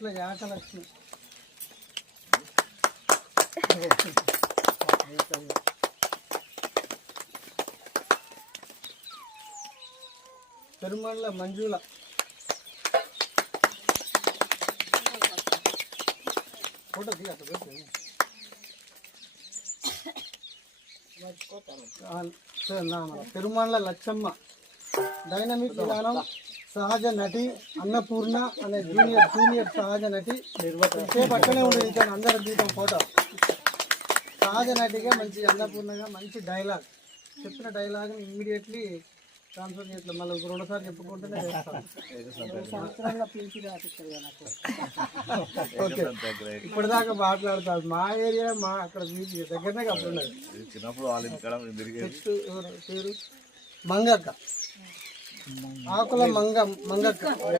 అట్లా యాకలక్ష్మి పెరుమళ్ళ మంజుల photo Perumalla Lachamma dynamic విధానం సహజ నటి అన్నపూర్ణ అనే జూనియర్ సహజ నటి పక్కనే ఉంటుంది ఇంకా అందరి దీపం ఫోటో సహజ నటిగా మంచి అన్నపూర్ణగా మంచి డైలాగ్ చెప్పిన డైలాగ్ని ఇమ్మీడియట్లీ ట్రాన్స్ఫర్ చేయట్లేదు మళ్ళీ రెండోసారి చెప్పుకుంటూనే చేస్తాను ఓకే ఇప్పటిదాకా మాట్లాడతారు మా ఏరియా మా అక్కడ దగ్గరనే కప్పుతున్నారు పేరు మంగక్క ఆకుల మంగక్క